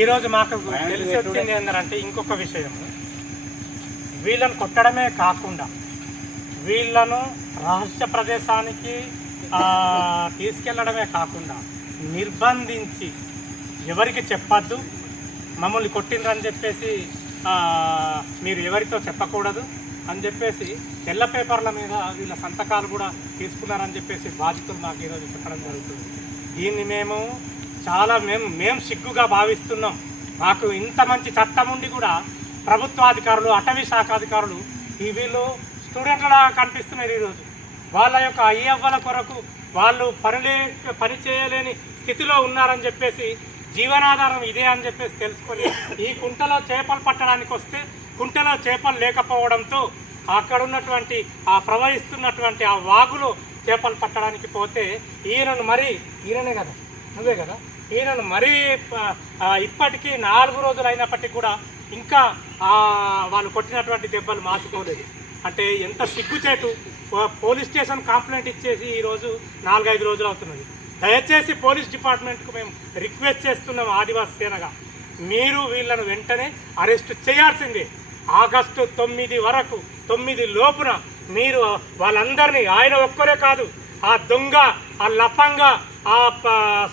ఈరోజు మాకు తెలిసి వచ్చింది ఏంటంటే ఇంకొక విషయం, వీళ్ళను కొట్టడమే కాకుండా వీళ్ళను రహస్య ప్రదేశానికి తీసుకెళ్లడమే కాకుండా నిర్బంధించి ఎవరికి చెప్పద్దు, మమ్మల్ని కొట్టిండ్రని చెప్పేసి మీరు ఎవరితో చెప్పకూడదు అని చెప్పేసి తెల్ల పేపర్ల మీద వీళ్ళ సంతకాలు కూడా తీసుకున్నారని చెప్పేసి బాధితులు మాకు ఈరోజు చెప్పడం జరుగుతుంది. దీన్ని మేము సిగ్గుగా భావిస్తున్నాం. మాకు ఇంత మంచి చట్టం ఉండి కూడా ప్రభుత్వాధికారులు, అటవీ శాఖ అధికారులు వీళ్ళు స్టూడెంట్లా కనిపిస్తున్నారు. ఈరోజు వాళ్ళ యొక్క అయ్యవ్వల కొరకు వాళ్ళు పని చేయలేని స్థితిలో ఉన్నారని చెప్పేసి, జీవనాధారం ఇదే అని చెప్పేసి తెలుసుకొని ఈ కుంటలో చేపలు పట్టడానికి వస్తే కుంటలో చేపలు లేకపోవడంతో అక్కడ ఉన్నటువంటి ప్రవహిస్తున్నటువంటి ఆ వాగులో చేపలు పట్టడానికి పోతే ఈయననే కదా నువ్వే కదా ఈయనను మరీ ఇప్పటికీ 4 రోజులు అయినప్పటికీ కూడా ఇంకా వాళ్ళు కొట్టినటువంటి దెబ్బలు మాసిపోలేదు. అంటే ఎంత సిగ్గుచేటు. పోలీస్ స్టేషన్ కంప్లైంట్ ఇచ్చేసి ఈరోజు 4-5 రోజులు అవుతున్నది. దయచేసి పోలీస్ డిపార్ట్మెంట్కు మేము రిక్వెస్ట్ చేస్తున్నాం, ఆదివాసీ సేనగా మీరు వీళ్ళను వెంటనే అరెస్ట్ చేయాల్సిందే. ఆగస్టు 9 వరకు 9 లోపున మీరు వాళ్ళందరినీ, ఆయన ఒక్కరే కాదు, ఆ దొంగ, ఆ లపంగ, ఆ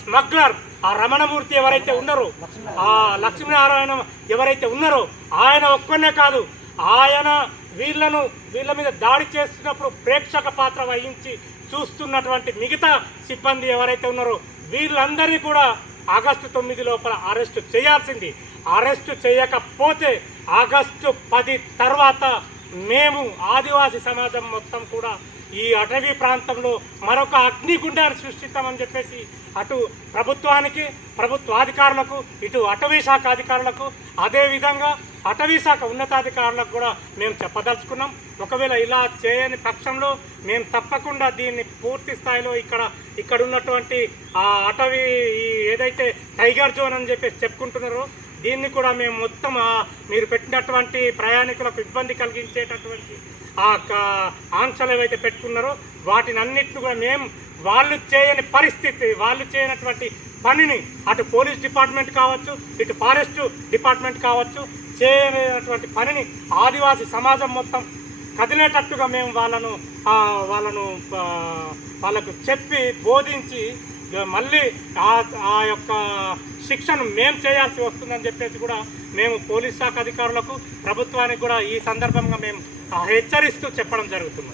స్మగ్లర్, ఆ రమణమూర్తి ఎవరైతే ఉన్నారో, ఆ లక్ష్మీనారాయణ ఎవరైతే ఉన్నారో ఆయన ఒక్కనే కాదు, ఆయన వీళ్ళ మీద దాడి చేస్తున్నప్పుడు ప్రేక్షక పాత్ర వహించి చూస్తున్నటువంటి మిగతా సిబ్బంది ఎవరైతే ఉన్నారో వీళ్ళందరినీ కూడా ఆగస్టు 9 లోపల అరెస్టు చేయాల్సింది. అరెస్టు చేయకపోతే ఆగస్టు 10 తర్వాత మేము ఆదివాసీ సమాజం మొత్తం కూడా ఈ అటవీ ప్రాంతంలో మరొక అగ్నిగుండాన్ని సృష్టిస్తామని చెప్పేసి అటు ప్రభుత్వానికి, ప్రభుత్వాధికారులకు, ఇటు అటవీ శాఖ అధికారులకు, అదేవిధంగా అటవీ శాఖ ఉన్నతాధికారులకు కూడా మేము చెప్పదలుచుకున్నాం. ఒకవేళ ఇలా చేయని పక్షంలో మేము తప్పకుండా దీన్ని పూర్తి స్థాయిలో ఇక్కడ ఉన్నటువంటి ఆ అటవీ ఏదైతే టైగర్ జోన్ అని చెప్పేసి చెప్పుకుంటున్నారో దీన్ని కూడా మేము మొత్తం మీరు పెట్టినటువంటి ప్రయాణికులకు ఇబ్బంది కలిగించేటటువంటి ఆంక్షలు ఏవైతే పెట్టుకున్నారో వాటిని అన్నింటిని కూడా వాళ్ళు చేయని పరిస్థితి, వాళ్ళు చేయనటువంటి పనిని అటు పోలీస్ డిపార్ట్మెంట్ కావచ్చు, ఇటు ఫారెస్ట్ డిపార్ట్మెంట్ కావచ్చు, చేయనటువంటి పనిని ఆదివాసీ సమాజం మొత్తం కదిలేటట్టుగా మేము వాళ్ళకు చెప్పి బోధించి మళ్ళీ ఆ యొక్క శిక్షను మేము చేయాల్సి వస్తుందని చెప్పేసి కూడా మేము పోలీస్ శాఖ అధికారులకు, ప్రభుత్వానికి కూడా ఈ సందర్భంగా మేము హెచ్చరిస్తూ చెప్పడం జరుగుతుంది.